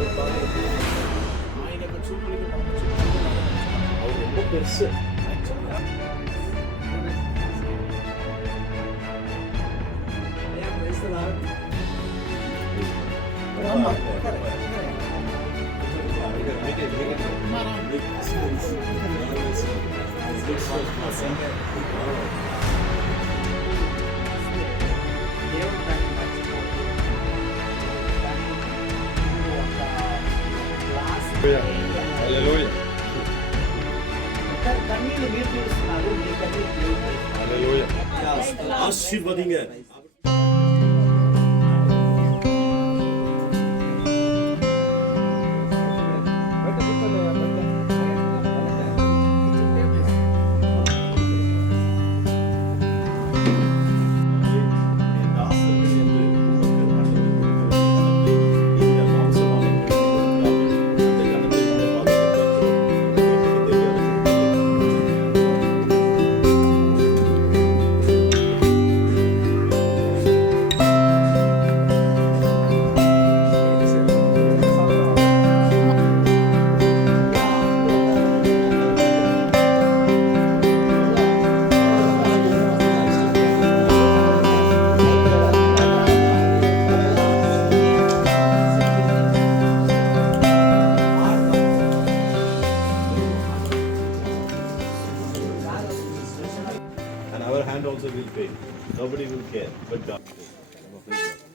ఆయన యొక్క చూపులకి మన చూపులు అవి ரொம்ப பெருசு. ఆశీర్వదింగ our hand also will pay. Nobody will care, but God will.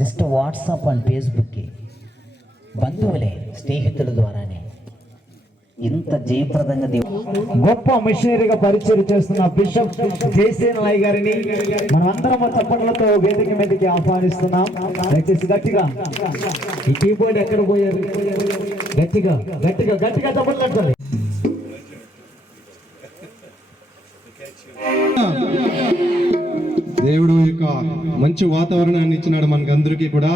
Just WhatsApp and ఫేస్బుక్కి బంధువులే స్నేహితుల ద్వారానే ఇంత జయప్రదంగా గొప్ప మిషనరీగా పరిచయం చేస్తున్న బిషప్ జేసీఎన్ నాయ్ గారిని మనమందరం చప్పట్లతో వేదిక మీదకి ఆహ్వానిస్తున్నాం. దయచేసి గట్టిగా ఈ కీబోర్డ్ ఎక్కడ పోయారు, గట్టిగా గట్టిగా గట్టిగా చప్పట్లు. దేవుడు యొక్క మంచి వాతావరణాన్ని ఇచ్చినాడు మనకందరికీ కూడా.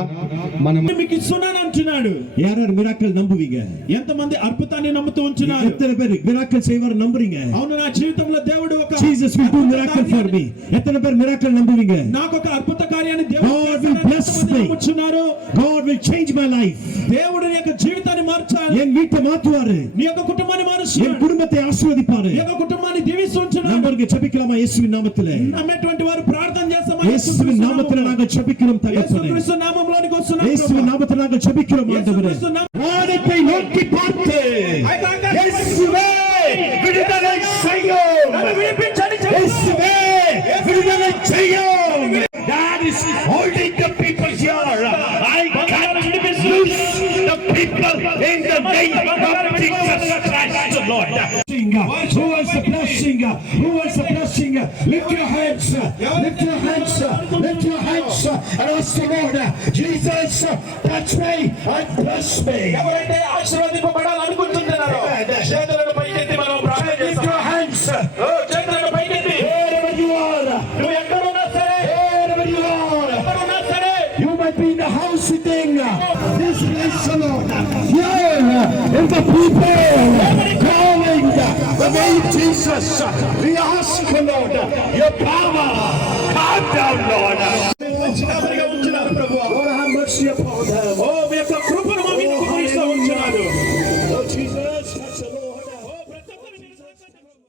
మనం మీకు ఇస్తున్నాను అంటున్నాడు. யாரார் மிராக்கிள் நம்புவீங்க? ఎంతమంది అద్భుతాన్ని నమ్ముతూ ఉంటున్నారు? எத்தனை பேர் மிராக்கிள் செய்வார் நம்புறீங்க? అవును, నా జీవితంలో దేవుడు ఒక Jesus will do miracle for me. எத்தனை பேர் மிராக்கிள் நம்புவீங்க? నాకు ఒక అద్భుత కార్యాన్ని దేవుడు God will bless me. నమ్ముచున్నారు. God will change my life. దేవుడు నీ యొక్క జీవితాన్ని మార్చాలి. என் வீட்டை மாத்துவாரு. నీ యొక్క కుటుంబాన్ని మారుస్తాడు. என் குடும்பத்தை ஆசீர்வதிப்பாரு. నీ యొక్క కుటుంబాన్ని దీవిస్తుంచున్నాడు. நம்பருக்கு ஜெபிக்கலாமா இயேசுவின் நாமத்திலே? నమ్మేటువంటి వారు ప్రార్థన చేస్తామా? இயேசுவின் நாமத்திலே நாங்கள் ஜெபிக்கிறோம் தகப்பனே. యేసుక్రీస్తు నామములోనికి వస్తున్నాం. இயேசுவின் நாமத்திலே நாங்கள் ஜெபிக்கிறோம் ஆண்டவரே. యేసుక్రీస్తు வானத்தை நோக்கி பார்த்து இயேசு name of Jesus Christ, Lord. Who wants the blessing? Who wants the blessing? Lift your hands. Lift your hands. Lift your hands. And ask the Lord, Jesus, touch me and bless me. ఎవరైతే ఆశీర్వదింపబడాలనుకుంటున్నారో చేతులను పైకెత్తి మనం ప్రార్థన Lift చేస్తాం. your hands. చేతులను పైకెత్తి Wherever you are. నువ్వు ఎక్కడున్నా సరే, Wherever you are. ఎక్కడున్నా సరే, You might be in the house sitting. This place alone. Here is the people calling the name Jesus. We ask, Lord, your power. Calm down, Lord. మంచిగా ఉంచున్నారు ప్రభువా. Lord, have mercy upon them. ఓ మీ యొక్క కృపను మా మీద కురిపిస్తూ ఉంచున్నారు. Oh, Jesus, touch the Lord. ఓ ప్రతి ఒక్కరిని మీరు తాకండి ప్రభువా.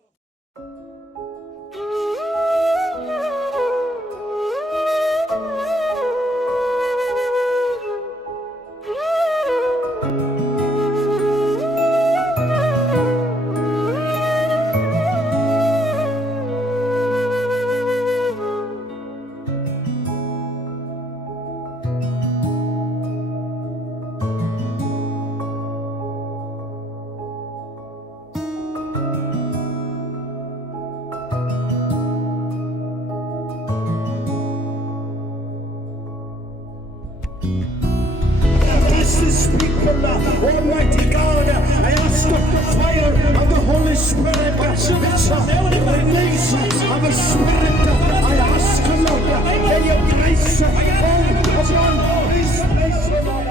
Bless these people, Almighty God. I ask the fire of the Holy Spirit. It's the release of the Spirit. I ask, Lord, may your grace fall upon this place, Lord.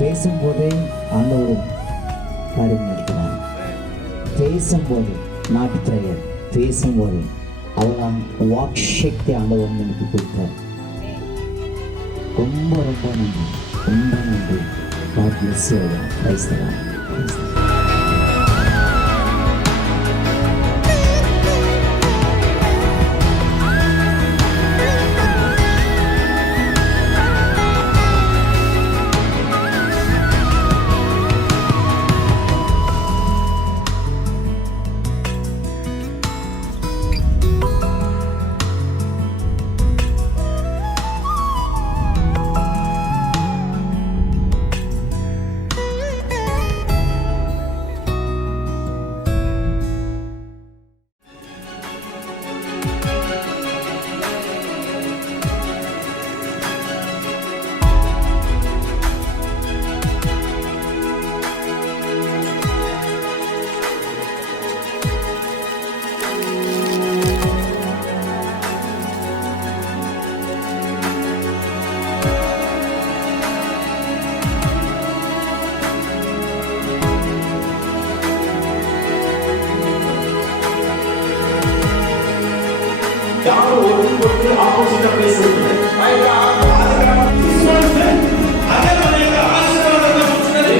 பேசும்போதே ஆண்டவரும் காரியம் நடத்தினார். பேசும்போது நாட் பிரேயர், பேசும்போது அவெல்லாம் வாக் சக்தி ஆண்டவர் எனக்கு கொடுத்தார். ரொம்ப ரொம்ப நன்றி, ரொம்ப நன்றி. God bless you. Praise the Lord. Praise the Lord. Opposite place ఉంటుంది. అదే మన యొక్క ఆశీర్వాదంగా ఉంచున్నది.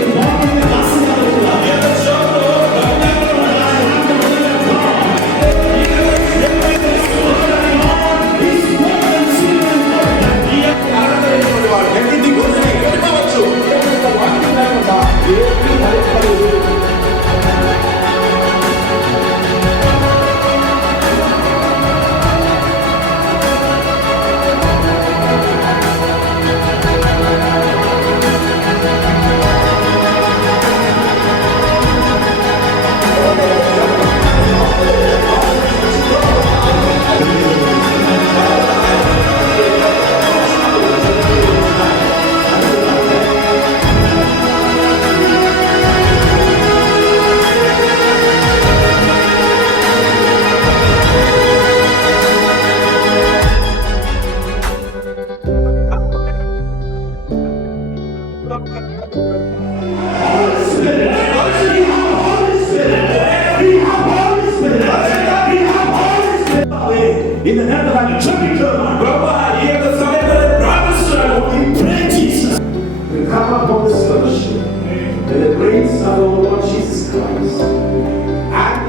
இந்த நேரத்துல நாங்க ஜெபிக்கிறோம் ప్రభా ఈ యొక్క సమయంలో ప్రార్థిస్తున్నాను we pray Jesus we come upon this fellowship in the grace of our Lord Jesus Christ and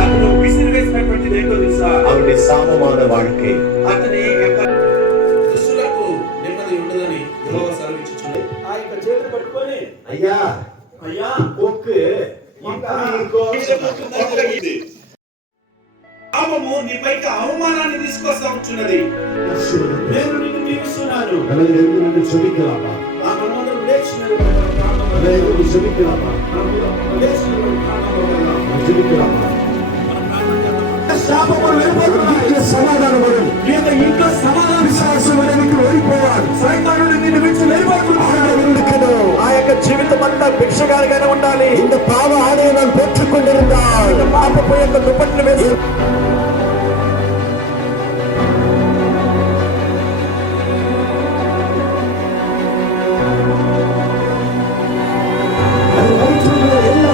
అతను విసిరివేసినటువంటిది ఏంటో తెలుసా? அவருடைய சாபமான வாழ்க்கை అతని యొక్క దుష్టులకు నెమ్మది ఉండదని యెహోవా సెలవిచ్చుచున్నాడు. ఆ యొక్క చేతులు పట్టుకొని ஐயா అయ్యా கொக்கு పాపము నీ పైకి అవమానాన్ని తీసుకొస్తా ఉంటున్నది. నేను నిన్ను దీవిస్తున్నాను. நின்று செபிக்கலாமா ఆ మనమందరం లేచినటువంటి ప్రార్థనలో செபிக்கலாமா లేచినటువంటి ప్రార్థనలో செபிக்கலாமா సమాధానం వరం నీకు ఇంట్లో సమాధానం విశ్వాసం అనేది ఓడిపోవాలి సైతానుడు నిన్ను విడిచి వెళ్ళిపోతున్నాడు. ఆ యొక్క జీవితం అంతా భిక్షగాలిగానే ఉండాలి இந்த பாவ ஆடையை நான் பெற்றுக் கொண்டிருந்தால் இந்த பாపపు యొక్క దుప్పట్లు వేసి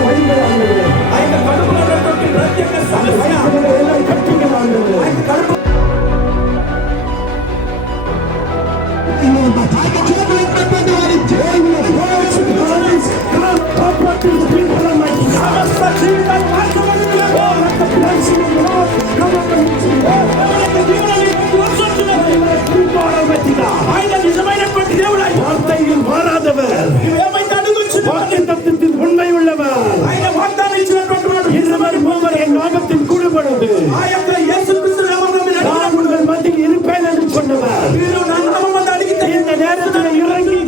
ఆయన కడుపులో ఉన్నటువంటి ప్రతి ఒక్క సమస్య ఆయన కడుపు సమస్త జీవితాన్ని మార్చబడుతున్నది. ఎవరైతే జీవనాన్ని వస్తున్నది, ఆయన నిజమైనటువంటి దేవుడు. ఏమైతే అడుగుచున్నాడు உண்மை உள்ளவர் ఆయన వాగ్దానం ఇచ్చినటువంటి వాడు. என் நாமத்தில் கூடப்படுவது ఆ యొక్క యేసుక్రీస్తు నామములో మీరు நான் అడిగిన உங்கள் மத்தியில் இருப்பேன் என்று சொன்னவர் మీరు నా నామములో అడిగితే இந்த நேரத்தில் இறங்கி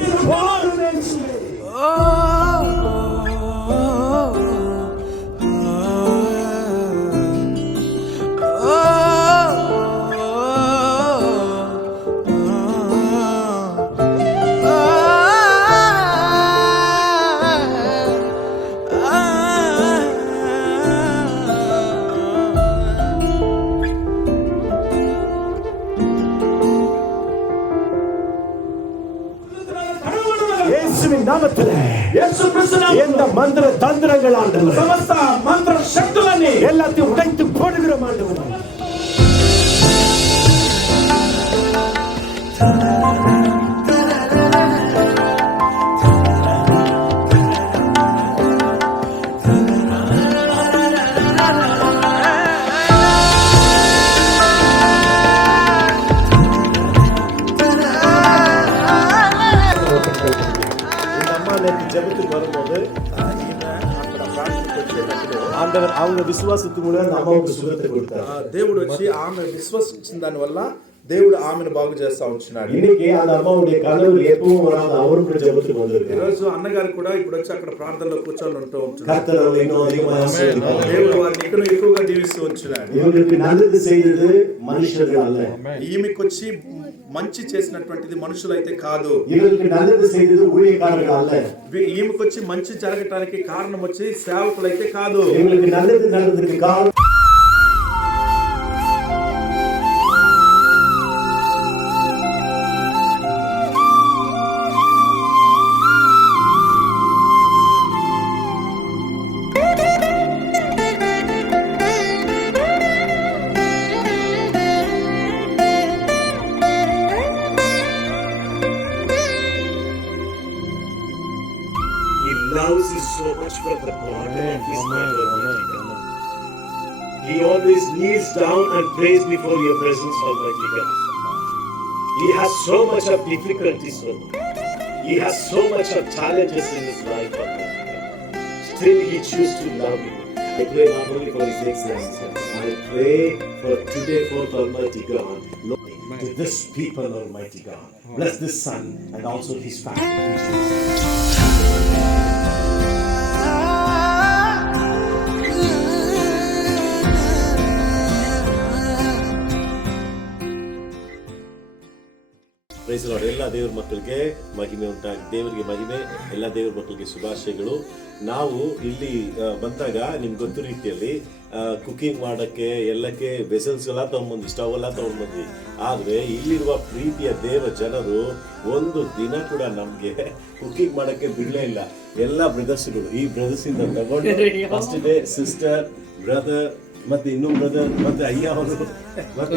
இயேசுவின் நாமத்திலே యేసుక్రీస్తు నామములో எந்த மந்திர தந்திரங்கள் ஆண்டவர் సమస్త మంత్ర శక్తులన్నీ எல்லாத்தையும் உடைத்து போடுகிற ஆண்டவர் ஜெபத்துக்கு வரும்போது ஆண்டவர் அவங்க விசுவாசத்துக்கு முன்னாடி அந்த அம்மாவுக்கு சுகத்தை கொடுத்தார் దేవుడు వచ్చి ఆమె విశ్వసించిన దాని వల్ల దేవుడు ఆమెను బాగు చేస్తా ఉంటున్నాడు. இன்னைக்கு அந்த அம்மாவுடைய கனவு எப்பவும் வராது அவரும் கூட ஜெபத்துக்கு ఈ வந்திருக்காரு రోజు అన్నగారు కూడా ఇప్పుడు వచ్చి అక్కడ ప్రార్థనలో కూర్చొని ఉంటూ ఉంటున్నారు. கர்த்தர் அவரை இன்னும் அதிகமாக ஆசீர்வதிப்பார். దేవుడు వారిని ఇక్కడ ఎక్కువగా దీవిస్తూ ఉంటున్నాడు. இவங்களுக்கு நல்லது செய்தது மனுஷர்கள் அல்ல ఈమెకు వచ్చి మంచి చేసినటువంటిది మనుషులైతే కాదు. இவங்களுக்கு நல்லது செய்தது ஊழியக்காரர்கள் அல்ல ఈమెకు వచ్చి మంచి జరగటానికి కారణం వచ్చి సేవకులైతే కాదు. இவங்களுக்கு நல்லது நடந்ததுக்கு காரணம் He always kneels down and prays before your presence, Almighty God. He has so much of difficulties, Lord. He has so much of challenges in his life, Almighty God. Still he chooses to love you. I pray not only for his exams, I pray for today for Almighty God. Lord, to this people, Almighty God. Bless this son and also his family. Praise Lord. ಎಲ್ಲ ದೇವ್ರ ಮಕ್ಕಳಿಗೆ ಮಹಿಮೆ ಉಂಟಾಗಿ, ದೇವರಿಗೆ ಮಹಿಮೆ, ಎಲ್ಲ ದೇವ್ರ ಮಕ್ಕಳಿಗೆ ಶುಭಾಶಯಗಳು. ನಾವು ಇಲ್ಲಿ ಬಂದಾಗ ನಿಮ್ಗೆ ಗೊತ್ತು ರೀತಿಯಲ್ಲಿ ಕುಕಿಂಗ್ ಮಾಡೋಕ್ಕೆ ಎಲ್ಲಕ್ಕೆ ವೆಸಲ್ಸ್ ಎಲ್ಲ ತೊಗೊಂಡ್ಬಂದ್ವಿ, ಸ್ಟವ್ ಎಲ್ಲ ತೊಗೊಂಡ್ಬಂದ್ವಿ. ಆದರೆ ಇಲ್ಲಿರುವ ಪ್ರೀತಿಯ ದೇವ ಜನರು ಒಂದು ದಿನ ಕೂಡ ನಮಗೆ ಕುಕಿಂಗ್ ಮಾಡೋಕ್ಕೆ ಬಿಡಲೇ ಇಲ್ಲ. ಎಲ್ಲ ಬ್ರದರ್ಸ್ಗಳು ಈ ಬ್ರದರ್ಸಿಂದ ತಗೊಂಡು ಫಸ್ಟ್ ಡೇ ಸಿಸ್ಟರ್, ಬ್ರದರ್, ಮತ್ತೆ ಇನ್ನೊಂದು ಬ್ರದರ್, ಮತ್ತೆ ಅಯ್ಯ ಅವರು, ಮತ್ತೆ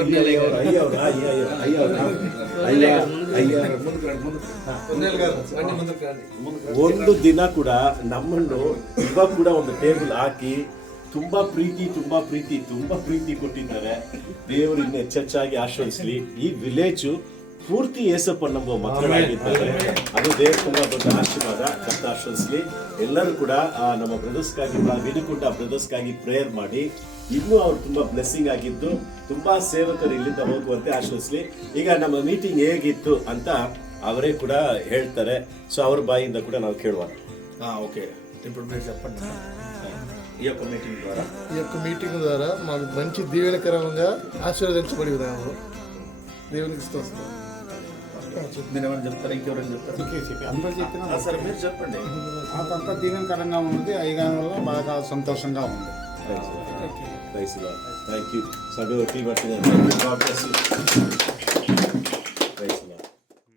ಒಂದು ದಿನ ಕೂಡ ನಮ್ಮನ್ನು ಇವಾಗ ಕೂಡ ಒಂದು ಟೇಬಲ್ ಹಾಕಿ ತುಂಬಾ ಪ್ರೀತಿ ಕೊಟ್ಟಿದ್ದಾರೆ. ದೇವರು ಇನ್ನು ಹೆಚ್ಚೆಚ್ಚಾಗಿ ಆಶ್ರಯಿಸಲಿ. ಈ ವಿಲೇಜು ಪೂರ್ತಿ ಏಸಪ್ಪ ನಮ್ಮ ಮಕ್ಕಳಾಗಿದ್ದಾರೆ. ಅದು ದೇವ್ರ ತುಂಬಾ ದೊಡ್ಡ ಆಶೀರ್ವಾದ. ಕರ್ತ ಆಶ್ರಯಿಸಲಿ. ಎಲ್ಲರೂ ಕೂಡ ನಮ್ಮ ಬ್ರದರ್ಸ್ಗಾಗಿ, ವಿನುಕುಂಟ ಬ್ರದರ್ಸ್ಗಾಗಿ ಪ್ರೇಯರ್ ಮಾಡಿ. ಇನ್ನೂ ಅವ್ರು ತುಂಬಾ ಬ್ಲೆಸ್ಸಿಂಗ್ ಆಗಿದ್ದು, ತುಂಬಾ ಸೇವಕರು ಇಲ್ಲಿಂದ ಹೋಗುವಂತೆ ಆಶ್ರಯಿಸಲಿ. ಈಗ ನಮ್ಮ ಮೀಟಿಂಗ್ ಹೇಗಿತ್ತು ಅಂತ ಅವರೇ ಕೂಡ ಹೇಳ್ತಾರೆ. సో ಅವ್ರ బాయింద కూడా ನಾವು కేಳುవ. ఓకే, ఇప్పుడు మీరు చెప్పండి ఈ యొక్క మీటింగ్ ద్వారా మాకు మంచి దీవెనకరంగా ఆశీర్వదించబడి ఉన్నాము. దేవునికి స్తోత్రం. మీరు ఏమైనా చెప్తారా, ఇంకెవరైనా చెప్తారా? అందరూ చెప్పిన సరే మీరు చెప్పండి. మాకంతా దీవెనకరంగా ఉంది. అయ్యగారి వల్ల బాగా సంతోషంగా ఉంది. Praise the Lord. Thank you. Sabe o que vai ter? God bless you.